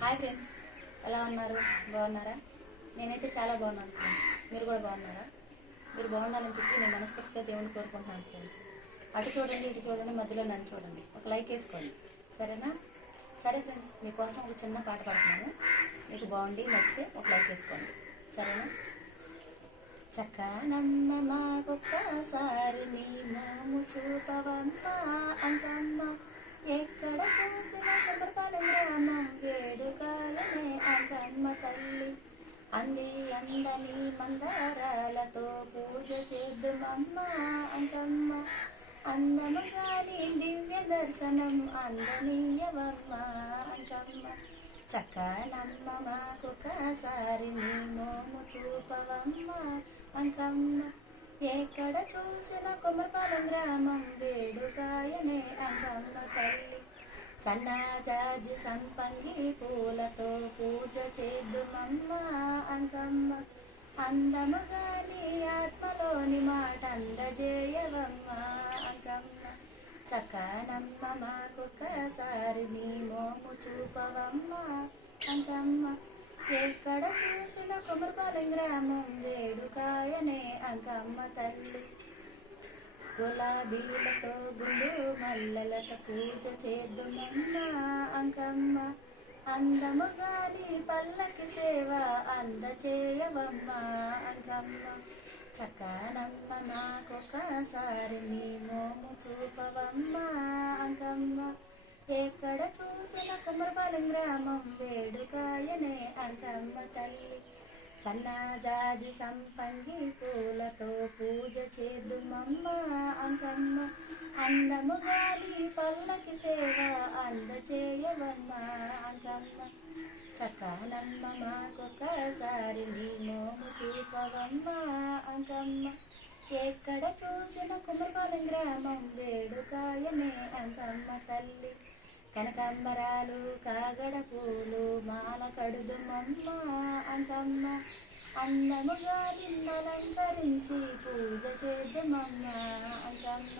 Hi friends, ఎలా ఉన్నారు? బాగున్నారా? నేనైతే చాలా బాగున్నాను ఫ్రెండ్స్. మీరు కూడా బాగున్నారా? మీరు బాగుండాలని చెప్పి నేను మనస్ఫూర్తిగా దేవుని కోరుకుంటున్నాను ఫ్రెండ్స్. అటు చూడండి, ఇటు చూడండి, మధ్యలో నన్ను చూడండి. ఒక లైక్ వేసుకోండి, సరేనా? సరే ఫ్రెండ్స్, మీకోసం ఒక చిన్న పాట పాడుతున్నాను. మీకు బాగుండి నచ్చితే ఒక లైక్ వేసుకోండి, సరేనా? చక్కనమ్మ మాకొక్కసారి నీ మోము చూపవమ్మ అంకమ్మ, ఎక్కడ చూసిన కొబ్బరిపాలెం గ్రామం వేడుకాలనే అంకమ్మ తల్లి. అంది అందని మందారాలతో పూజ చేద్దుమమ్మ అంకమ్మ, అందము గాని దివ్య దర్శనం అందనీయవమ్మ అంకమ్మ. చక్కనమ్మ మాకొకసారి నీ మోము చూపవమ్మ అంకమ్మ, ఎక్కడ చూసిన కొమ్మపాలెం గ్రామం వేడుకాయనే అంకమ్మ తల్లి. సన్నాజాజి సంపంగి పూలతో పూజ చేద్దుమమ్మ అంకమ్మ, అందము గాని ఆత్మలోని మాట అందజేయవమ్మ అంకమ్మ. చక్కనమ్మ మాకొకసారి నీ మోము చూపవమ్మ అంకమ్మ, ఎక్కడ చూసిన కొమ్మరిపాలెం గ్రామం వేడుకాయనే అంకమ్మ తల్లి. గులాబీలతో గుండు మల్లెలతో పూజ చేద్దుమమ్మ అంకమ్మ, అందము గాని పల్లకి సేవ అందచేయవమ్మ అంకమ్మ. చక్కనమ్మ నాకొకసారి నీ మోము చూపవమ్మ అంకమ్మ, ఎక్కడ చూసిన కొమ్మరిపాలెం గ్రామం వేడుకాయనే అంకమ్మ తల్లి. సన్నాజాజి సంపంగి పూలతో పూజ చేద్దుమమ్మ అంకమ్మ, అందము గాలి పల్లకి సేవ అందచేయవమ్మ అంకమ్మ. చక్కనమ్మ మాకొకసారి నీ మోము చూపవమ్మ అంకమ్మ, ఎక్కడ చూసిన కొమ్మరిపాలెం గ్రామం వేడుకాయనే అంకమ్మ తల్లి. కనకాంబరాలు కాగడ పూలు మాల కడుదుమమ్మ అంకమ్మ, అందముగా నిన్నలంకరించి పూజ చేద్దుమమ్మ అంకమ్మ.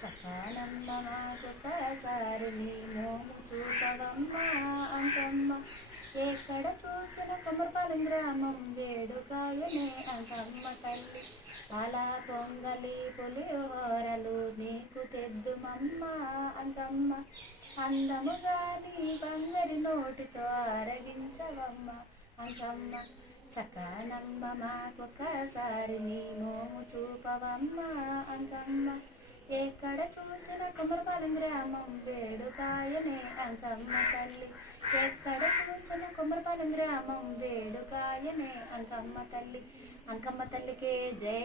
చక్కనమ్మ మాకొకసారి నీ మోము చూపవమ్మ అంకమ్మ, ఎక్కడ చూసిన కొమ్మరిపాలెం గ్రామం వేడుకాయనే అంకమ్మ తల్లి. పాల పొంగలి పులిహోరలు నీకు తెద్దుమమ్మ అంకమ్మ, అందము గాని బంగారి నోటితో ఆరగించవమ్మ అంకమ్మ. చక్కనమ్మ మాకొకసారి నీ మోము చూపవమ్మ అంకమ్మ, ఎక్కడ చూసిన కొమ్మరిపాలెం గ్రామం వేడుకాయనే అంకమ్మ తల్లి. ఎక్కడ చూసిన కొమ్మరిపాలెం గ్రామం వేడుకాయనే అంకమ్మ తల్లి. అంకమ్మ తల్లికే జై.